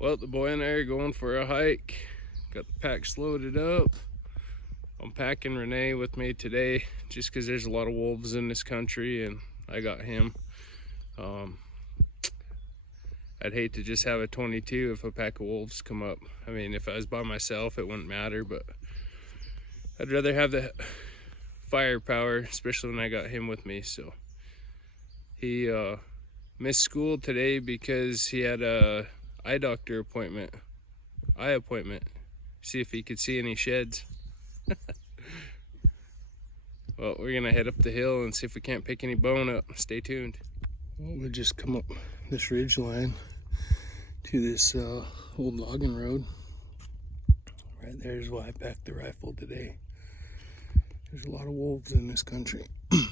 Well, the boy and I are going for a hike. Got the packs loaded up. I'm packing Renee with me today just because there's a lot of wolves in this country and I got him. I'd hate to just have a 22 if a pack of wolves come up. I mean, if I was by myself, it wouldn't matter, but I'd rather have the firepower, especially when I got him with me. So he missed school today because he had a eye appointment, see if he could see any sheds. Well, we're gonna head up the hill and see if we can't pick any bone up. Stay tuned. Well, we just come up this ridge line to this old logging road. Right there's why I packed the rifle today. There's a lot of wolves in this country. The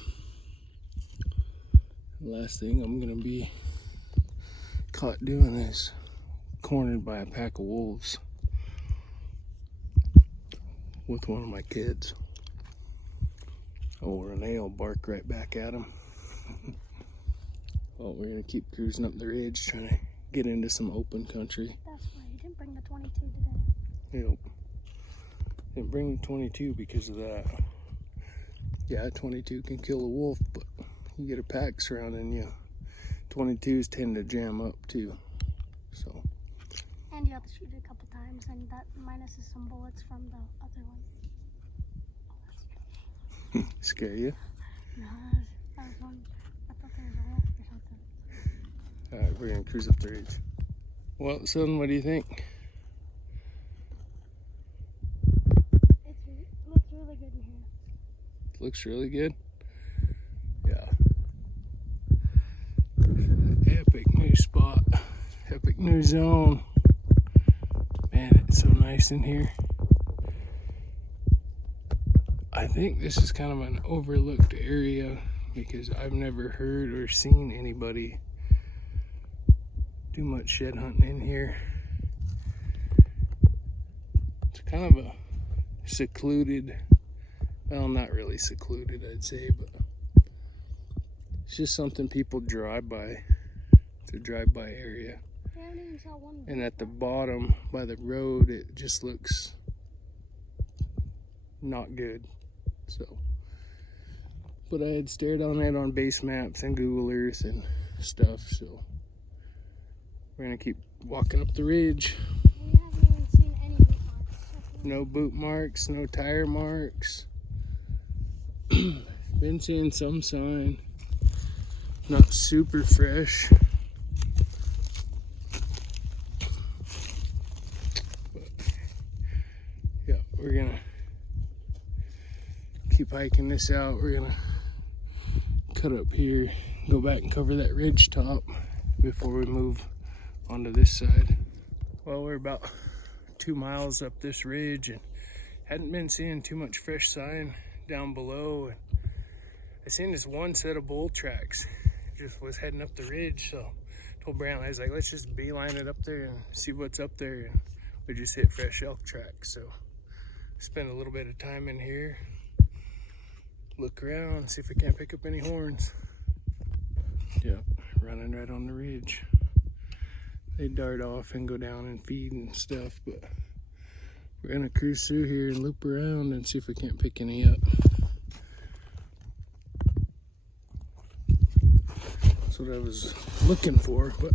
last thing I'm gonna be caught doing is cornered by a pack of wolves with one of my kids. Oh, Renee will bark right back at him. Well, we're gonna keep cruising up the ridge, trying to get into some open country. That's why you didn't bring the 22 today. Yep. Didn't bring the 22 because of that. Yeah, 22 can kill a wolf, but you get a pack surrounding you. 22s tend to jam up too. So. And you have to shoot it a couple times, and that minuses some bullets from the other one. Oh, Scare you? No, that was one. I thought there was a wolf or something. Alright, we're gonna cruise up the ridge. Well, son, what do you think? It looks really good in here. Looks really good? Yeah. Epic new spot. Epic new zone. Man, it's so nice in here. I think this is kind of an overlooked area because I've never heard or seen anybody do much shed hunting in here. It's kind of a secluded, well, not really secluded, I'd say, but it's just something people drive by. It's a drive-by area. I haven't even saw one. And at the bottom by the road, it just looks not good. So, but I had stared on it on base maps and Google Earth and stuff, so we're gonna keep walking up the ridge. We haven't even seen any boot marks. No boot marks, no tire marks. Been seeing some sign. Not super fresh. But yeah, we're gonna keep hiking this out. We're gonna cut up here, go back and cover that ridge top before we move onto this side. Well, we're about 2 miles up this ridge and hadn't been seeing too much fresh sign down below. And I seen this one set of bull tracks. Just was heading up the ridge, so I told Brant, I was like, let's just beeline it up there and see what's up there. And we just hit fresh elk tracks. So spend a little bit of time in here, look around, see if we can't pick up any horns. Yep, running right on the ridge. They dart off and go down and feed and stuff, but we're gonna cruise through here and loop around and see if we can't pick any up. That's what I was looking for, but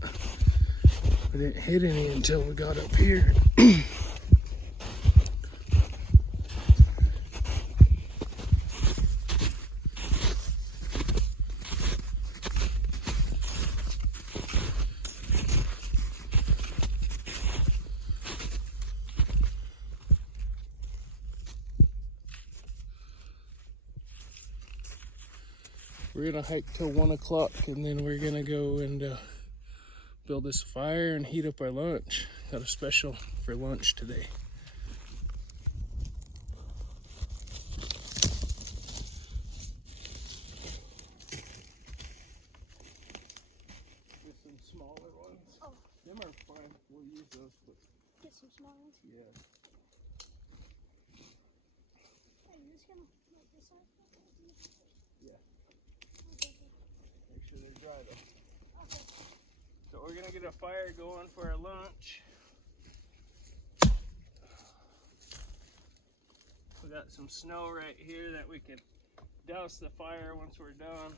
I didn't hit any until we got up here. We're gonna hike till 1 o'clock and then we're gonna go and build this fire and heat up our lunch. Got a special for lunch today. There's some smaller ones. Oh. Them are fine. We'll use those. But Get some small ones. yeah. Hey, you're just gonna make this side? Yeah. Okay. Make sure they're dry though. Okay. So we're gonna get a fire going for our lunch. got some snow right here that we can douse the fire once we're done.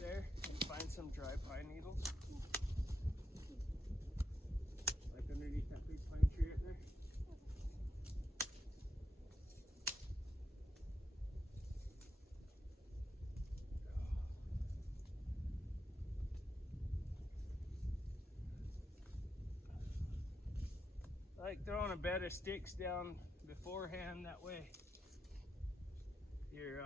There and find some dry pine needles. Like underneath that big pine tree right there. I like throwing a bed of sticks down beforehand, that way your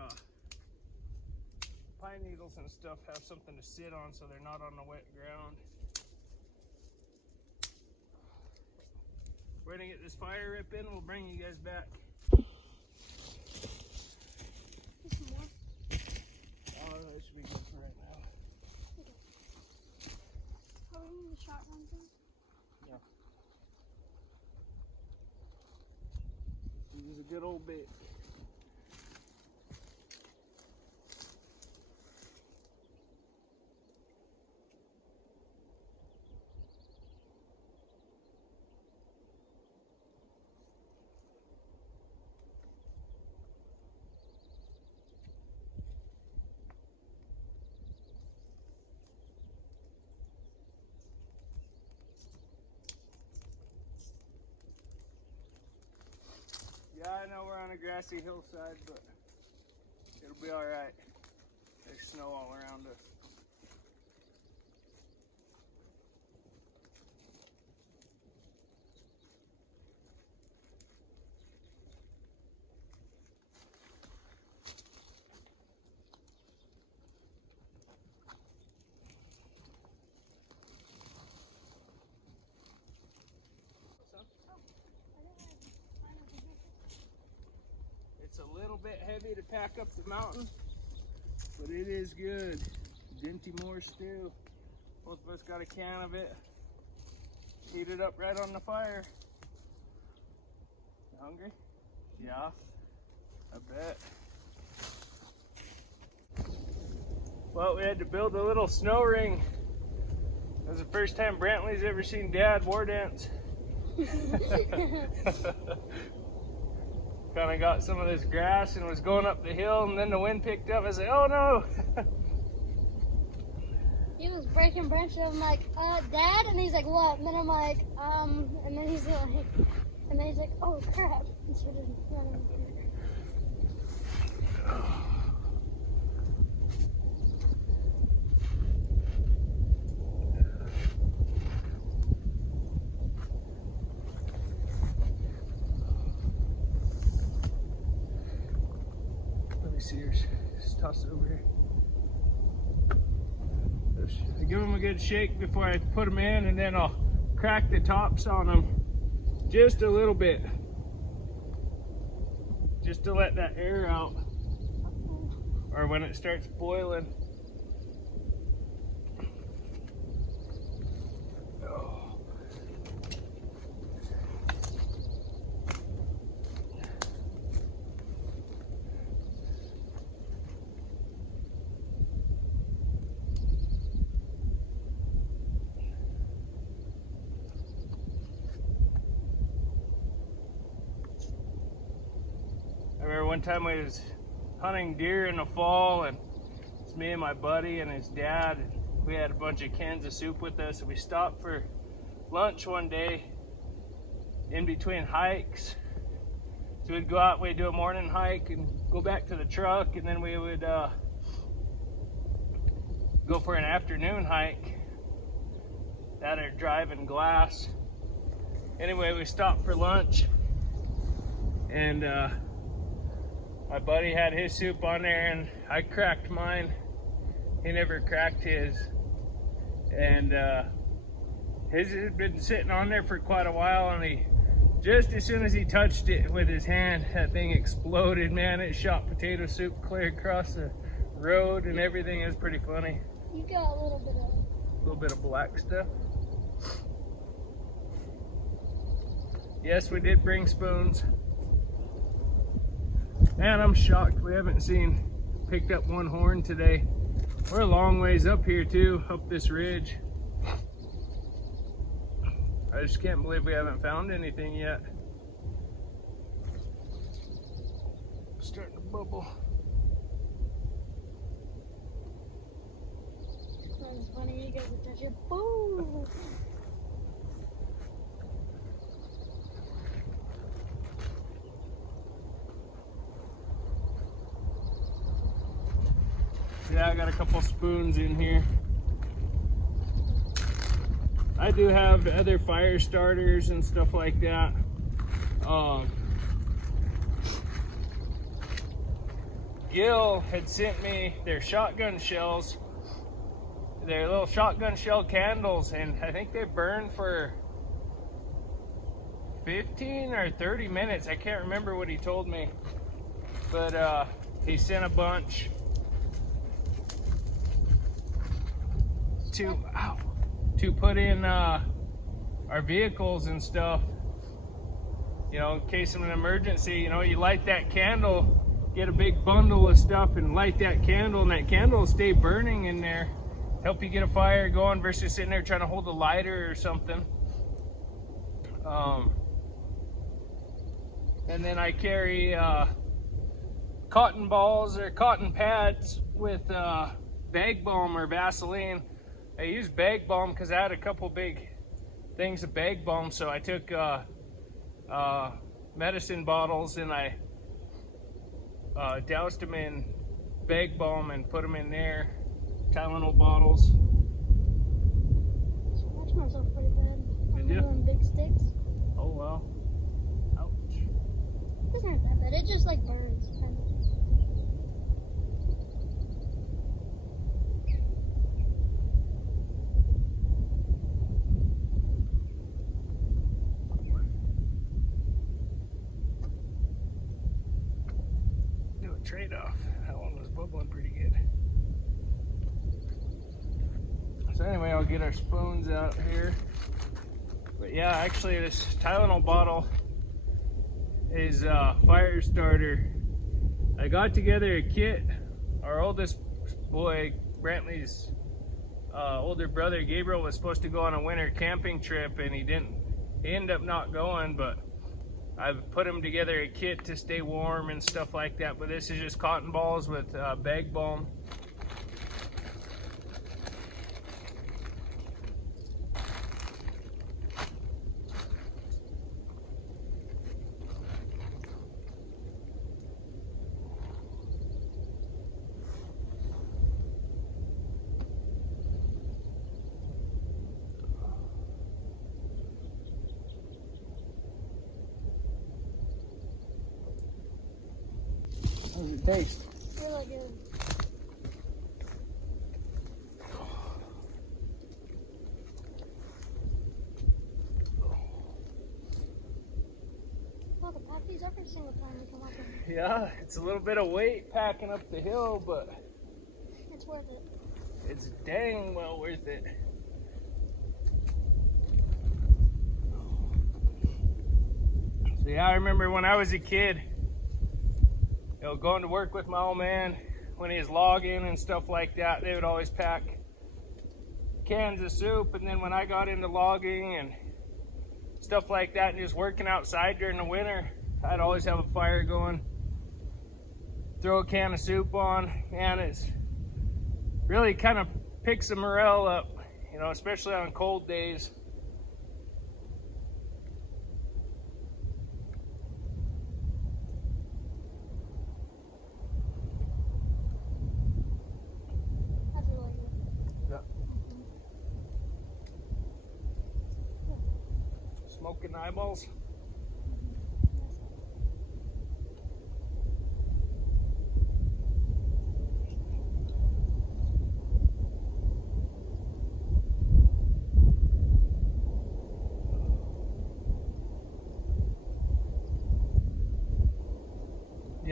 pine needles and stuff have something to sit on so they're not on the wet ground. We're gonna get this fire ripping, we'll bring you guys back. Just more. Oh, that should be good for right now. Okay. Are we in the shotgun thing? Yeah. This is a good old bit. Yeah, I know we're on a grassy hillside, but it'll be all right. There's snow all around us. It's a little bit heavy to pack up the mountain, but it is good. Dinty Moore stew. Both of us got a can of it. Heat it up right on the fire. You hungry? Yeah, I bet. Well, we had to build a little snow ring. It was the first time Brantley's ever seen Dad war dance. Kind of got some of this grass and was going up the hill, and then the wind picked up. I was like, oh no! He was breaking branches. I'm like, Dad? And he's like, what? And then I'm like, and then he's like, oh crap. And so then running. See yours. Just toss it over here. I give them a good shake before I put them in, and then I'll crack the tops on them just a little bit, just to let that air out, or when it starts boiling. I remember one time we was hunting deer in the fall, and it's me and my buddy and his dad. We had a bunch of cans of soup with us, and we stopped for lunch one day in between hikes. So we'd go out, we'd do a morning hike and go back to the truck, and then we would go for an afternoon hike. That or driving glass. Anyway, we stopped for lunch, and my buddy had his soup on there, and I cracked mine. He never cracked his. And his had been sitting on there for quite a while, and he Just as soon as he touched it with his hand, that thing exploded, man. It shot potato soup clear across the road and everything. It was pretty funny. You got a little bit of black stuff. Yes, we did bring spoons. Man, I'm shocked we haven't picked up one horn today. We're a long ways up here too, up this ridge. I just can't believe we haven't found anything yet. It's starting to bubble. That's funny, you guys will touch it. Boom! Yeah, I got a couple spoons in here. I do have other fire starters and stuff like that. Gil had sent me their shotgun shells, their little shotgun shell candles, and I think they burn for 15 or 30 minutes. I can't remember what he told me, but he sent a bunch to put in our vehicles and stuff, you know, in case of an emergency. You know, you light that candle, get a big bundle of stuff and light that candle, and that candle will stay burning in there, help you get a fire going versus sitting there trying to hold a lighter or something. And then I carry cotton balls or cotton pads with bag balm or Vaseline. I use bag balm because I had a couple big things of bag balm, so I took medicine bottles and I doused them in bag balm and put them in there, Tylenol bottles. Scratched myself pretty bad. Did you? On big sticks. Oh well. Ouch. It's not that bad. It just like burns. Kind of. Trade-off. That one was bubbling pretty good. So anyway, I'll get our spoons out here. But yeah, actually this Tylenol bottle is a fire starter. I got together a kit. Our oldest boy, Brantley's older brother, Gabriel, was supposed to go on a winter camping trip and he didn't. He ended up not going, but I've put them together a kit to stay warm and stuff like that, but this is just cotton balls with bag balm. How does it taste? Really good. Well, to pack these every single time we come up with them. Yeah, it's a little bit of weight packing up the hill, but It's worth it. it's dang well worth it. So yeah, I remember when I was a kid, you know, going to work with my old man, when he was logging and stuff like that, they would always pack cans of soup. And then when I got into logging and stuff like that and just working outside during the winter, I'd always have a fire going, throw a can of soup on, and it's really kind of picks the morale up, you know, especially on cold days. That's really good. Yeah. Smoking eyeballs.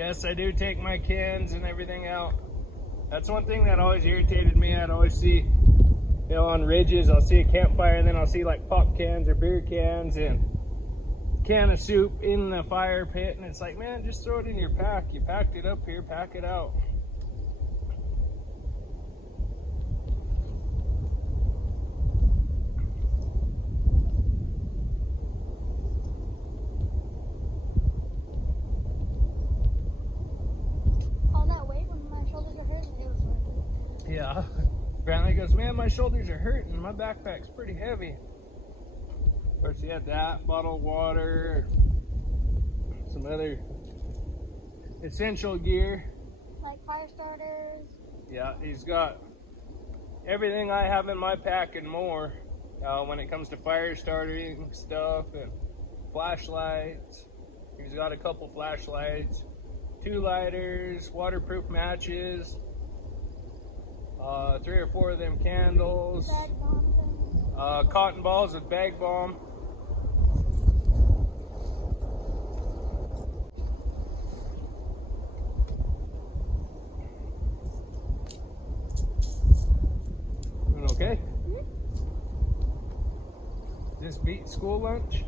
Yes, I do take my cans and everything out. That's one thing that always irritated me. I'd always see, you know, on ridges, I'll see a campfire and then I'll see like pop cans or beer cans and a can of soup in the fire pit. And it's like, man, just throw it in your pack. You packed it up here, pack it out. Yeah. Brantley goes, man, my shoulders are hurting. My backpack's pretty heavy. Of course, he had that, bottle of water, some other essential gear. Like fire starters. Yeah, he's got everything I have in my pack and more when it comes to fire starting stuff and flashlights. He's got a couple flashlights, 2 lighters, waterproof matches. 3 or 4 of them candles, cotton balls with bag balm. Doing okay? This beat school lunch?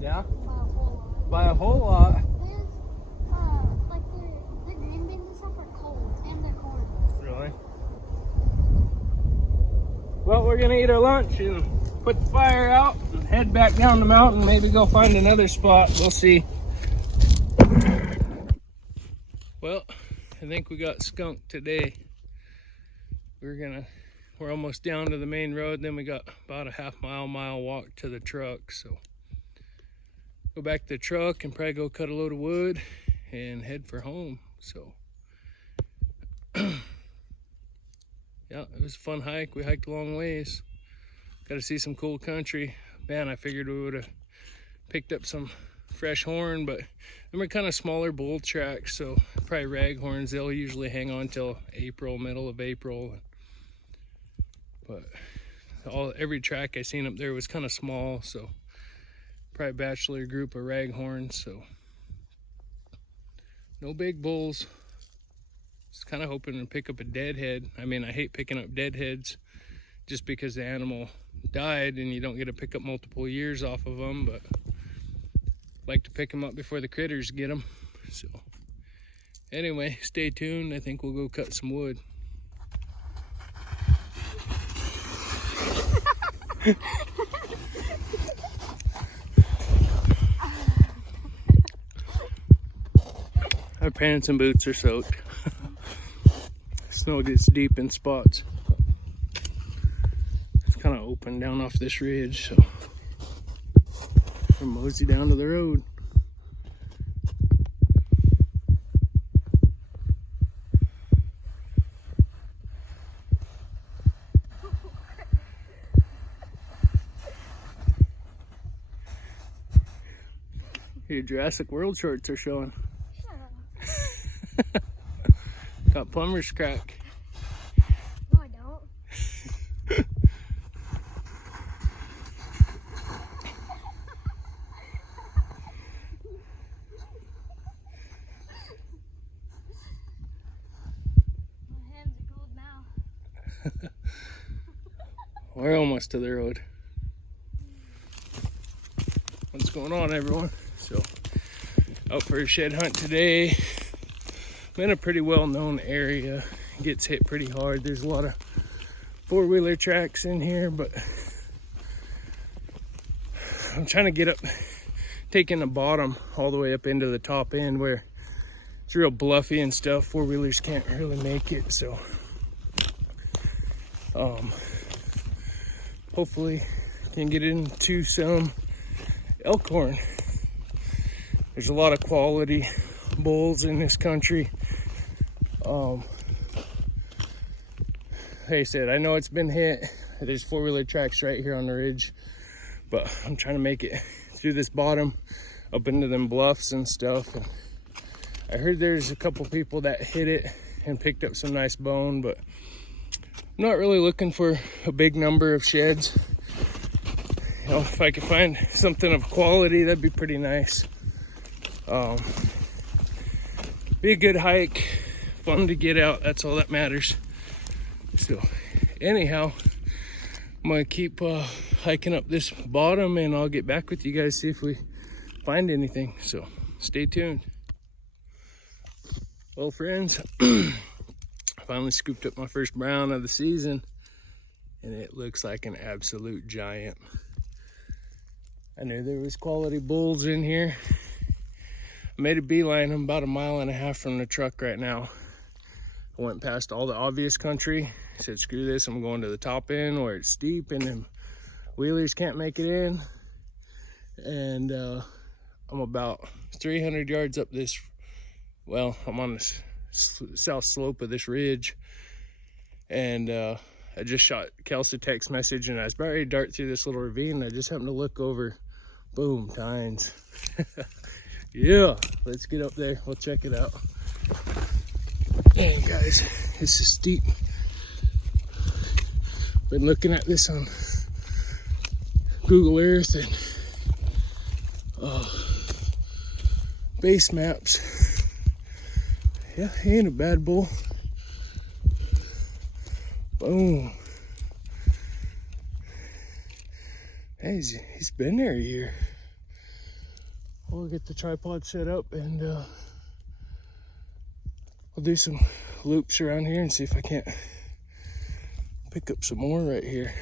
Yeah? By a whole lot. Like the green beans and stuff are cold, and they're corn. Really? Well, we're gonna eat our lunch and put the fire out and head back down the mountain, maybe go find another spot. We'll see. Well, I think we got skunked today. We're almost down to the main road, then we got about a half-mile walk to the truck. So go back to the truck and probably go cut a load of wood and head for home. So yeah, it was a fun hike. We hiked a long ways. Got to see some cool country. Man, I figured we would have picked up some fresh horn, but them are kind of smaller bull tracks, so probably raghorns. They'll usually hang on till April, middle of April. But every track I seen up there was kind of small, so probably bachelor group of raghorns. So no big bulls. Just kind of hoping to pick up a deadhead. I mean, I hate picking up deadheads just because the animal died and you don't get to pick up multiple years off of them, but I like to pick them up before the critters get them. So anyway, stay tuned. I think we'll go cut some wood. Our pants and boots are soaked. Snow gets deep in spots. It's kind of open down off this ridge, so we're mosey down to the road. Your Jurassic World shorts are showing. Got plumber's crack. No, I don't. My hands are cold now. We're almost to the road. What's going on, everyone? So, out for a shed hunt today. I'm in a pretty well-known area. It gets hit pretty hard. There's a lot of four-wheeler tracks in here, but I'm trying to get up, taking the bottom all the way up into the top end where it's real bluffy and stuff. Four-wheelers can't really make it, so hopefully can get into some elk horn. There's a lot of quality bulls in this country. Like I said, I know it's been hit. There's four-wheeler tracks right here on the ridge, but I'm trying to make it through this bottom up into them bluffs and stuff. And I heard there's a couple people that hit it and picked up some nice bone, but I'm not really looking for a big number of sheds. You know, if I could find something of quality, that'd be pretty nice. be a good hike, fun to get out. That's all that matters. So anyhow, I'm gonna keep hiking up this bottom, and I'll get back with you guys, see if we find anything. So stay tuned. Well, friends, finally scooped up my first brown of the season, and it looks like an absolute giant. I knew there was quality bulls in here. I made a beeline. I'm about 1.5 miles from the truck right now. I went past all the obvious country. I said, screw this, I'm going to the top end where it's steep and then wheelers can't make it in. And I'm about 300 yards up this, well, I'm on the south slope of this ridge. And I just shot Kelsey a text message, and I was about ready to dart through this little ravine. And I just happened to look over, boom, tines. Yeah, let's get up there. We'll check it out. Dang, guys, this is steep. Been looking at this on Google Earth and base maps. Yeah, he ain't a bad bull. Boom. Hey, he's been there a year. We'll get the tripod set up, and I'll do some loops around here and see if I can't pick up some more right here.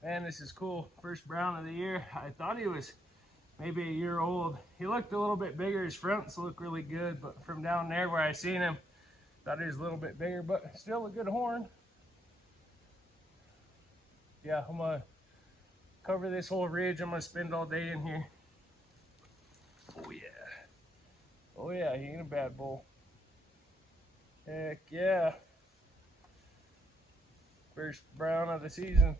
Man, this is cool. First brown of the year. I thought he was maybe a year old. He looked a little bit bigger. His fronts look really good, but from down there where I seen him, thought he was a little bit bigger, but still a good horn. Yeah, I'm gonna cover this whole ridge. I'm gonna spend all day in here. Oh yeah. Oh yeah, he ain't a bad bull. Heck yeah. First brown of the season.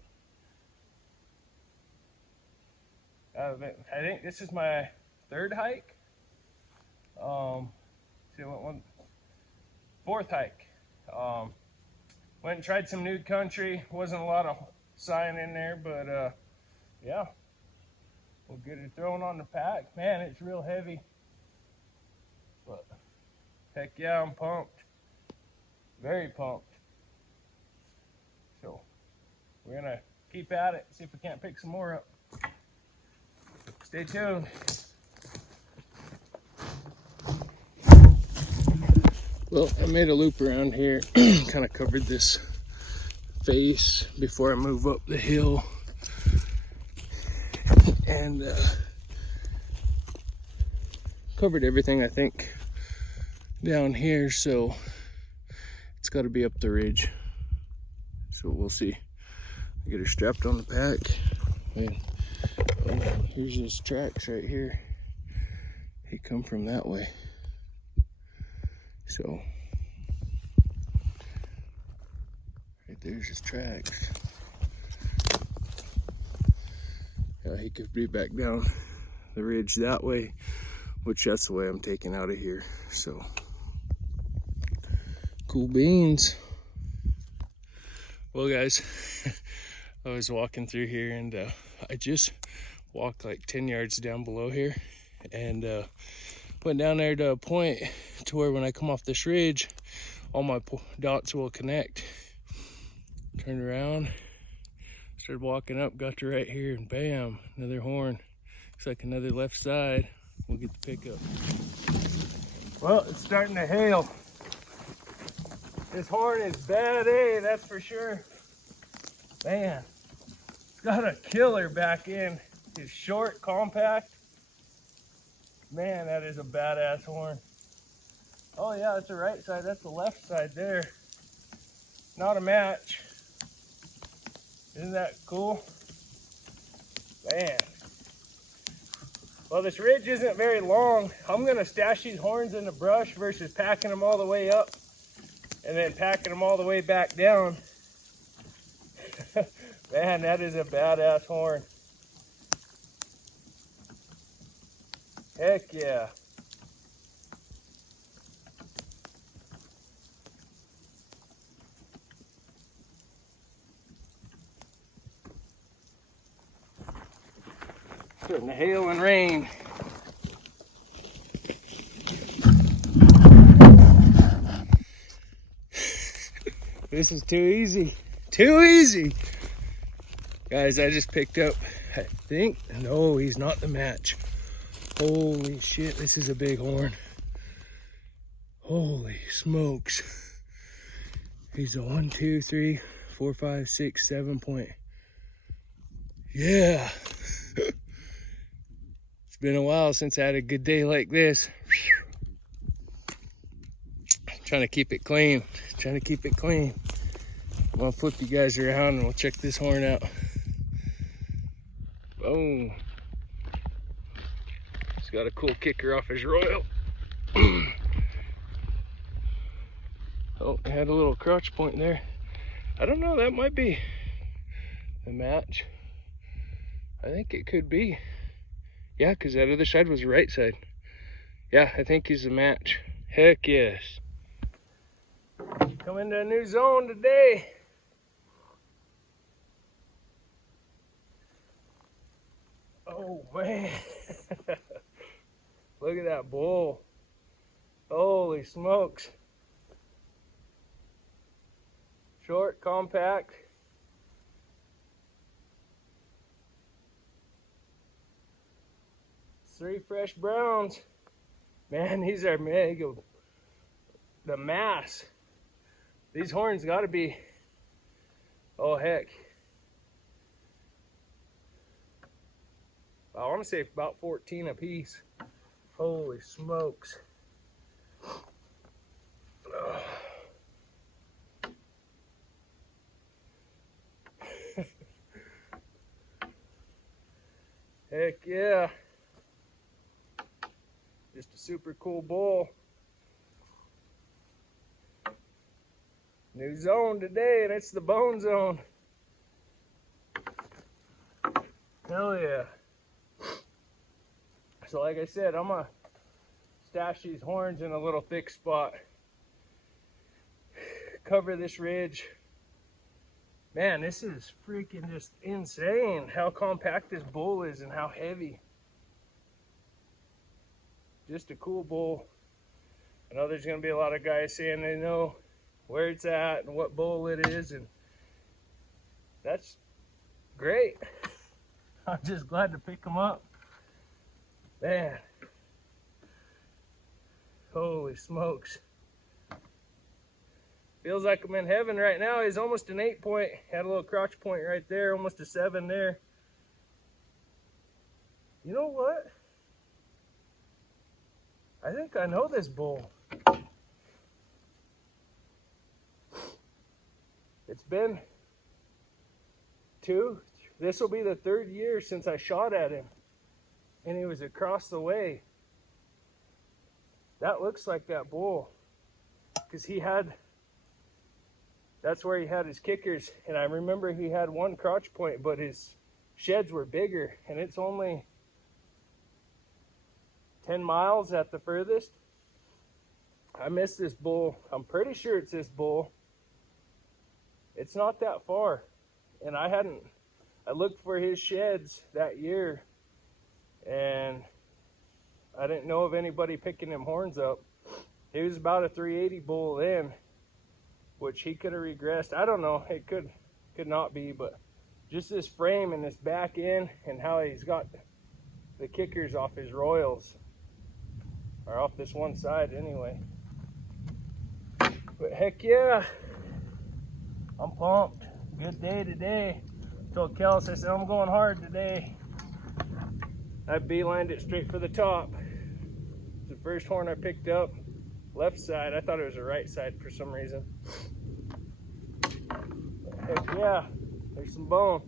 I think this is my third hike. Fourth hike. Went and tried some nude country. Wasn't a lot of sign in there, but yeah, we'll get it thrown on the pack. Man, it's real heavy, but heck yeah, I'm pumped. Very pumped. So we're gonna keep at it, see if we can't pick some more up. Stay tuned. Well, I made a loop around here, kind of covered this face before I move up the hill, and covered everything I think down here, so it's got to be up the ridge. So we'll see. I get her strapped on the pack. Man. Oh, here's his tracks right here. He come from that way. So, right there's his tracks. Yeah, he could be back down the ridge that way, which that's the way I'm taking out of here. So, cool beans. Well, guys, I was walking through here, and I just walked like 10 yards down below here, and went down there to a point to where when I come off this ridge, all my dots will connect. Turned around, started walking up, got to right here, and bam, another horn. Looks like another left side. We'll get the pickup. Well, it's starting to hail. This horn is bad, eh? That's for sure. Man, got a killer back in. It's short, compact. Man, that is a badass horn. Oh yeah, that's the right side. That's the left side there. Not a match. Isn't that cool? Man. Well, this ridge isn't very long. I'm gonna stash these horns in the brush versus packing them all the way up and then packing them all the way back down. Man, that is a badass horn. Heck yeah. Starting to hail and rain. This is too easy. Too easy. Guys, I just picked up, I think, no, he's not the match. Holy shit, this is a big horn. Holy smokes. He's a 1, 2, 3, 4, 5, 6, 7 point. Yeah. It's been a while since I had a good day like this. Trying to keep it clean. Trying to keep it clean. I'm gonna flip you guys around and we'll check this horn out. Boom. He's got a cool kicker off his royal. Oh, it had a little crotch point there. I don't know, that might be the match. I think it could be. Yeah, because that other side was the right side. Yeah, I think he's the match. Heck yes. Coming to a new zone today. Oh man. Look at that bull. Holy smokes. Short, compact. Three fresh browns. Man, these are mega. The mass. These horns gotta be, oh heck. I want to say about 14 a piece. Holy smokes. Oh. Heck yeah. Just a super cool bull. New zone today, and it's the bone zone. Hell yeah. So like I said, I'm gonna stash these horns in a little thick spot. Cover this ridge. Man, this is freaking just insane how compact this bull is and how heavy. Just a cool bull. I know there's gonna be a lot of guys saying they know where it's at and what bull it is, and that's great. I'm just glad to pick them up. Man, holy smokes. Feels like I'm in heaven right now. He's almost an 8 point. Had a little crotch point right there, almost a 7 there. You know what? I think I know this bull. It's been this will be the 3rd year since I shot at him. And he was across the way. That looks like that bull. Because that's where he had his kickers. And I remember he had one crotch point, but his sheds were bigger. And it's only 10 miles at the furthest. I missed this bull. I'm pretty sure it's this bull. It's not that far. And I looked for his sheds that year. And I didn't know of anybody picking them horns up. He was about a 380 bull then, which he could have regressed. I don't know, it could not be, but just this frame and this back end and how he's got the kickers off his royals, or off this one side anyway. But heck yeah, I'm pumped. Good day today. Told Kels, I said, I'm going hard today. I beelined it straight for the top. The first horn I picked up, left side. I thought it was the right side for some reason. Heck yeah, there's some bone.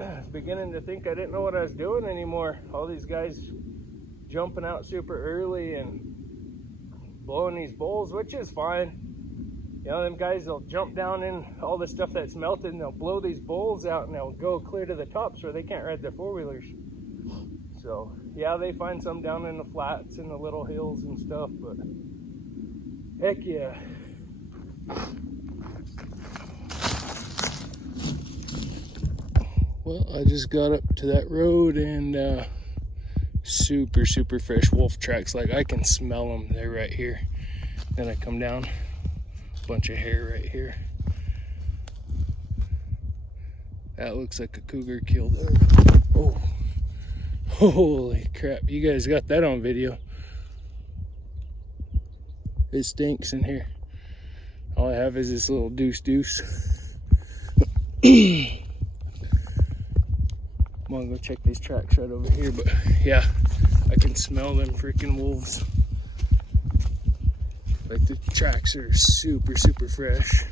I was beginning to think I didn't know what I was doing anymore. All these guys jumping out super early and blowing these bulls, which is fine. You know, them guys, they'll jump down in all the stuff that's melted and they'll blow these bowls out and they'll go clear to the tops where they can't ride their four-wheelers. So, yeah, they find some down in the flats and the little hills and stuff, but heck yeah. Well, I just got up to that road and super fresh wolf tracks. Like, I can smell them. They're right here. Then I come down, bunch of hair right here. That looks like a cougar killed her. Oh, holy crap. You guys got that on video. It stinks in here. All I have is this little deuce. I'm gonna go check these tracks right over here, but yeah, I can smell them freaking wolves. Like, the tracks are super fresh.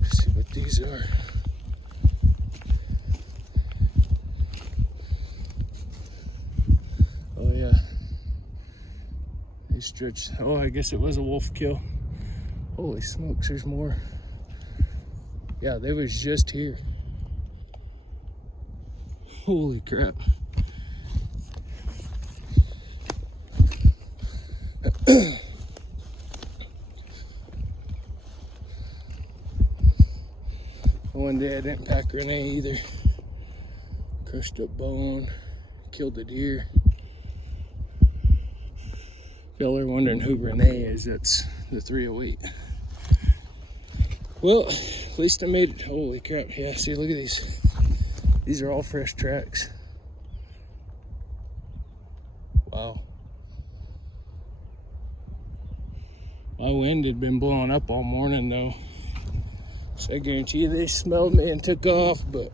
Let's see what these are. Oh yeah, they stretch. Oh, I guess it was a wolf kill. Holy smokes, there's more. Yeah, they was just here. Holy crap. One day I didn't pack Renee either. Crushed up bone, killed a deer. If y'all are wondering who Renee is, that's the 308. Well, at least I made it. Holy crap. Yeah, see, look at these. These are all fresh tracks. Wow. My wind had been blowing up all morning though. So I guarantee you they smelled me and took off, but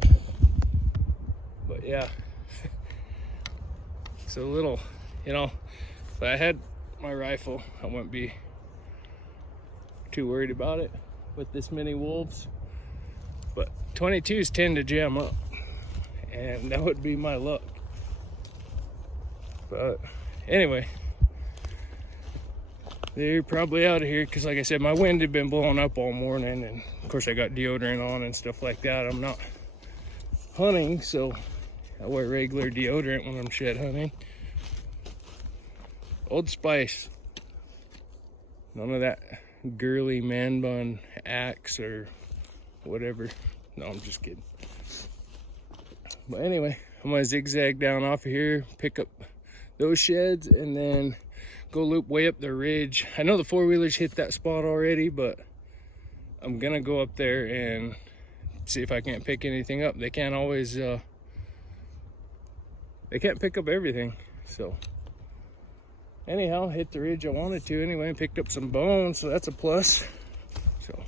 yeah. So little, you know, if I had my rifle, I wouldn't be too worried about it with this many wolves. But 22s tend to jam up, and that would be my luck. But anyway, they're probably out of here because, like I said, my wind had been blowing up all morning, and of course I got deodorant on and stuff like that. I'm not hunting, so I wear regular deodorant when I'm shed hunting. Old Spice. None of that girly man bun Axe or whatever. No, I'm just kidding. But anyway, I'm gonna zigzag down off of here, pick up those sheds, and then go loop way up the ridge. I know the four-wheelers hit that spot already, but I'm gonna go up there and see if I can't pick anything up. They can't always, they can't pick up everything. So anyhow, hit the ridge I wanted to anyway, and picked up some bones, so that's a plus. So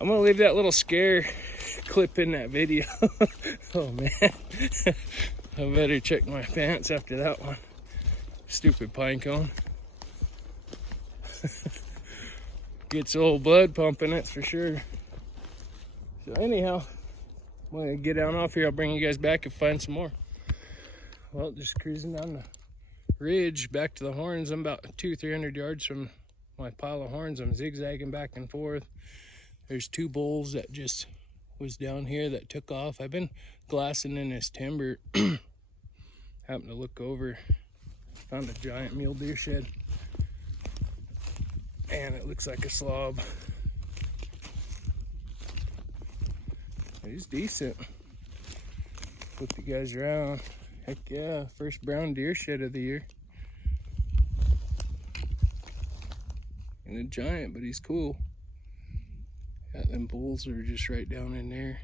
I'm gonna leave that little scare clip in that video. Oh man, I better check my pants after that one. Stupid pine cone. Gets old blood pumping, that's for sure. So anyhow, when I get down off here, I'll bring you guys back and find some more. Well, just cruising down the ridge back to the horns. I'm about 200-300 yards from my pile of horns. I'm zigzagging back and forth. There's two bulls that just was down here that took off. I've been glassing in this timber. Happened to look over, found a giant mule deer shed, and it looks like a slob. He's decent. Flip you guys around. Heck yeah, first brown deer shed of the year. And a giant, but he's cool. Yeah, them bulls are just right down in there.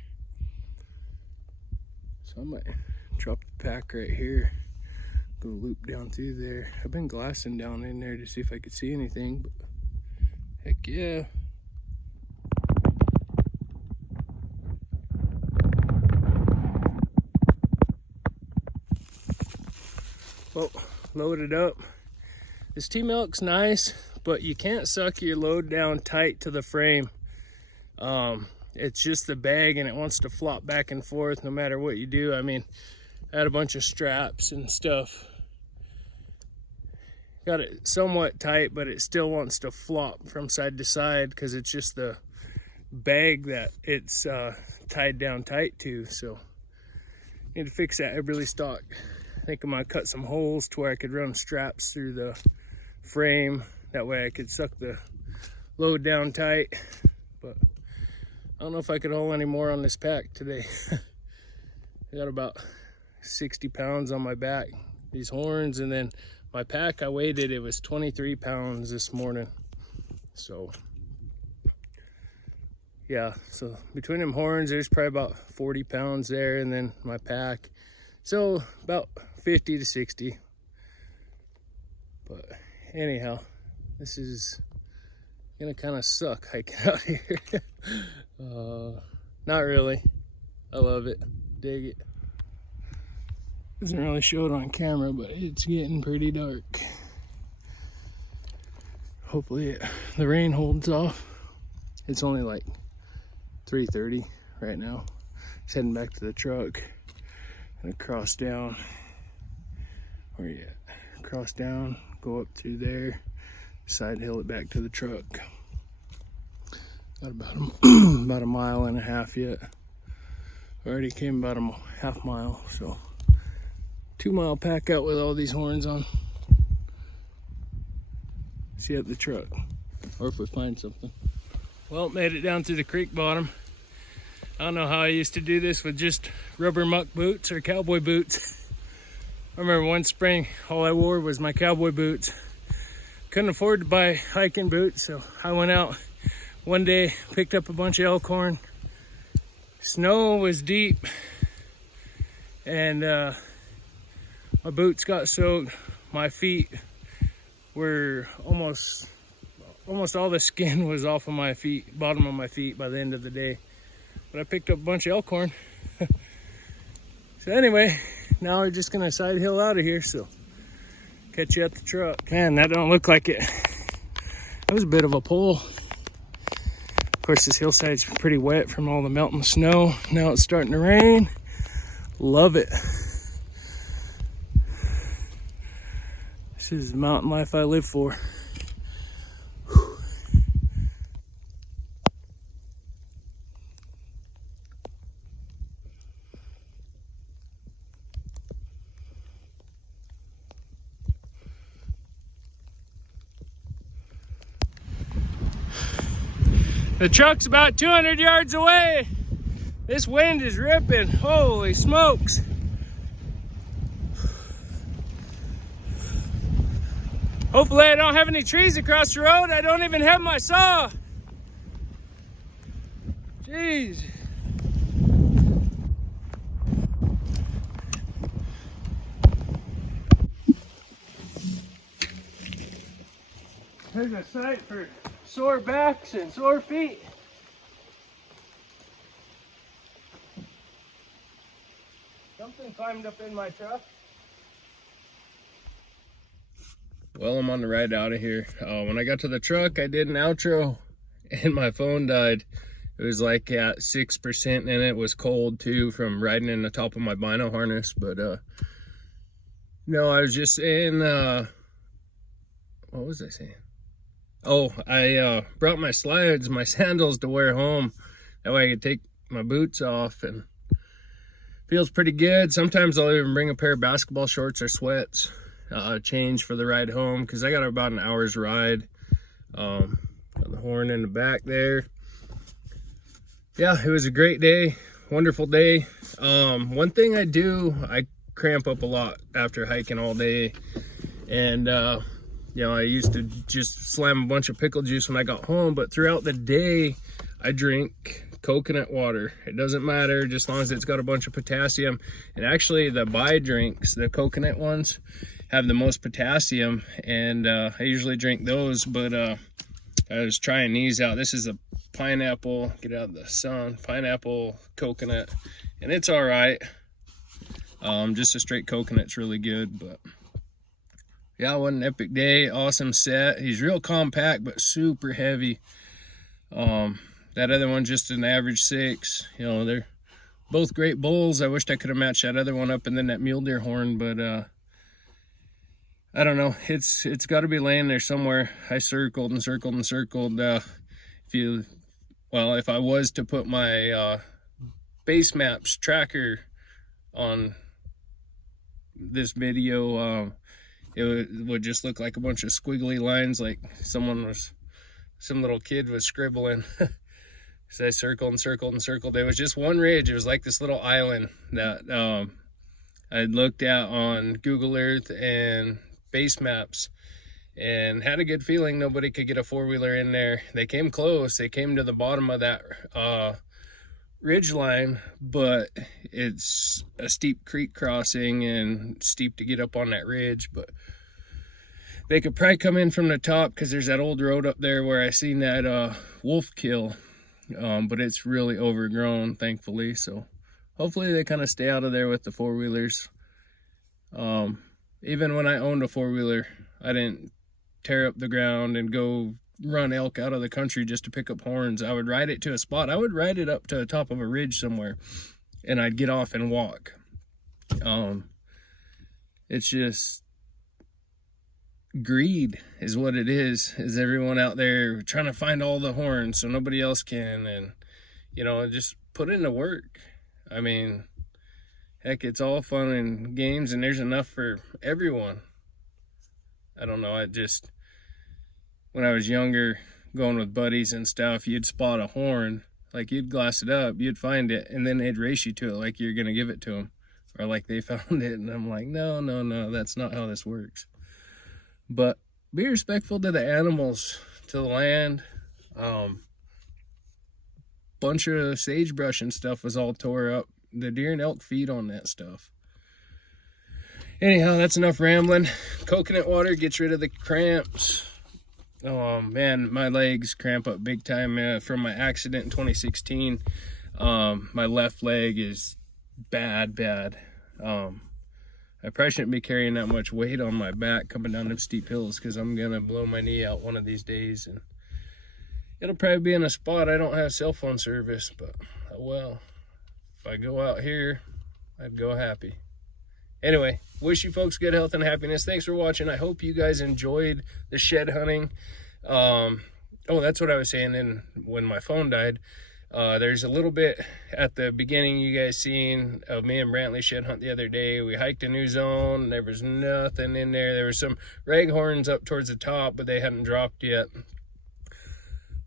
So I might drop the pack right here, go loop down through there. I've been glassing down in there to see if I could see anything, but heck yeah. Well, loaded up. This T-Milk's nice, but you can't suck your load down tight to the frame. It's just the bag, and it wants to flop back and forth no matter what you do. I mean, I had a bunch of straps and stuff. got it somewhat tight, but it still wants to flop from side to side because it's just the bag that it's tied down tight to. So need to fix that head stock. I think I'm gonna cut some holes to where I could run straps through the frame. That way I could suck the load down tight. But I don't know if I could haul any more on this pack today. I got about 60 pounds on my back, these horns, and then my pack, I weighed it, it was 23 pounds this morning. So yeah, so between them horns, there's probably about 40 pounds there, and then my pack. So about 50 to 60. But anyhow, this is gonna kind of suck hiking out here. Not really. I love it, dig it. Doesn't really show it on camera, but it's getting pretty dark. Hopefully the rain holds off. It's only like 3:30 right now. Just heading back to the truck. Gonna cross down. Where you at? Cross down, go up through there, side hill it back to the truck. Got about about a mile and a half yet. Already came about a half mile, so 2 mile pack out with all these horns on. See you at the truck, or if we find something. Well, made it down through the creek bottom. I don't know how I used to do this with just rubber muck boots or cowboy boots. I remember one spring, all I wore was my cowboy boots. Couldn't afford to buy hiking boots, so I went out one day, picked up a bunch of elkhorn. Snow was deep, and my boots got soaked. My feet were almost all the skin was off of my feet, bottom of my feet by the end of the day. But I picked up a bunch of elkhorn. So anyway, now we're just gonna side hill out of here, so catch you at the truck. Man, that don't look like it. That was a bit of a pull. Of course, this hillside's pretty wet from all the melting snow. Now it's starting to rain. Love it. This is the mountain life I live for. The truck's about 200 yards away. This wind is ripping. Holy smokes. Hopefully I don't have any trees across the road. I don't even have my saw. Jeez. There's a sight for sore backs and sore feet. Something climbed up in my truck. Well, I'm on the ride out of here. When I got to the truck, I did an outro and my phone died. It was like at 6% and it was cold too from riding in the top of my bino harness. But no, I was just saying, what was I saying? Oh, I brought my slides, my sandals to wear home. That way I could take my boots off, and feels pretty good. Sometimes I'll even bring a pair of basketball shorts or sweats, change for the ride home, because I got about an hour's ride. Got the horn in the back there. Yeah, it was a great day, wonderful day. One thing I do, I cramp up a lot after hiking all day, and you know, I used to just slam a bunch of pickle juice when I got home, but throughout the day, I drink coconut water. It doesn't matter, just as long as it's got a bunch of potassium. And actually, the Bai drinks, the coconut ones, have the most potassium, and I usually drink those, but I was trying these out. This is a pineapple, get out of the sun, pineapple coconut, and it's all right. Just a straight coconut's really good, but yeah, what an epic day. Awesome set. He's real compact, but super heavy. That other one's just an average 6. You know, they're both great bulls. I wished I could have matched that other one up and then that mule deer horn, but I don't know. It's got to be laying there somewhere. I circled and circled and circled. If I was to put my base maps tracker on this video, it would just look like a bunch of squiggly lines, like some little kid was scribbling. So I circled and circled and circled. It was just one ridge. It was like this little island that I looked at on Google Earth and base maps, and had a good feeling nobody could get a four-wheeler in there. They came close. They came to the bottom of that ridge line, but it's a steep creek crossing and steep to get up on that ridge. But they could probably come in from the top, because there's that old road up there where I seen that wolf kill, but it's really overgrown, thankfully. So hopefully they kind of stay out of there with the four-wheelers. Even when I owned a four-wheeler, I didn't tear up the ground and go run elk out of the country just to pick up horns. I would ride it to a spot. I would ride it up to the top of a ridge somewhere, and I'd get off and walk. It's just greed is what it is everyone out there trying to find all the horns so nobody else can, and just put in the work. I mean, heck, it's all fun and games, and there's enough for everyone. I don't know, when I was younger, going with buddies and stuff, you'd spot a horn, like you'd glass it up, you'd find it, and then they'd race you to it like you're gonna give it to them, or like they found it. And I'm like, no, that's not how this works. But be respectful to the animals, to the land. Bunch of sagebrush and stuff was all tore up. The deer and elk feed on that stuff. Anyhow, that's enough rambling. Coconut water gets rid of the cramps. Oh man, my legs cramp up big time from my accident in 2016. My left leg is bad. I probably shouldn't be carrying that much weight on my back coming down them steep hills, because I'm gonna blow my knee out one of these days, and it'll probably be in a spot I don't have cell phone service. But well, if I go out here, I'd go happy. Anyway, wish you folks good health and happiness. Thanks for watching. I hope you guys enjoyed the shed hunting. That's what I was saying. And when my phone died, there's a little bit at the beginning you guys seen of me and Brantley shed hunt the other day. We hiked a new zone. There was nothing in there. There was some raghorns up towards the top, but they hadn't dropped yet.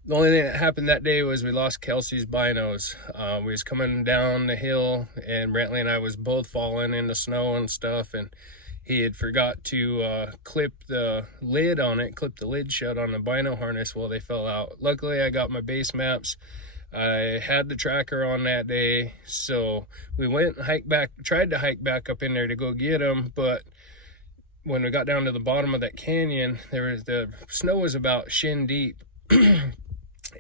The only thing that happened that day was we lost Kelsey's binos. We was coming down the hill, and Brantley and I was both falling in the snow and stuff, and he had forgot to clip the lid on it, clip the lid shut on the bino harness while they fell out. Luckily, I got my base maps. I had the tracker on that day, so we went and hiked back, tried to hike back up in there to go get them, but when we got down to the bottom of that canyon, the snow was about shin deep.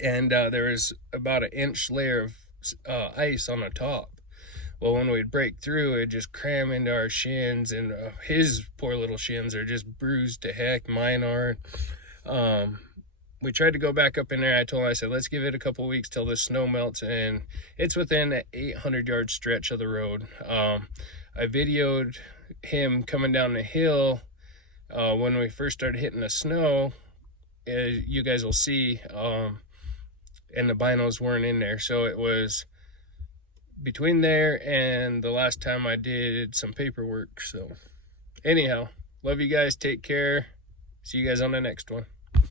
And there was about an inch layer of ice on the top. Well, when we'd break through, it'd just cram into our shins, and his poor little shins are just bruised to heck. Mine are. We tried to go back up in there. I told him, I said, let's give it a couple weeks till the snow melts, and it's within an 800-yard stretch of the road. I videoed him coming down the hill when we first started hitting the snow. You guys will see. And the binos weren't in there, so it was between there and the last time I did some paperwork. So anyhow, love you guys, take care, see you guys on the next one.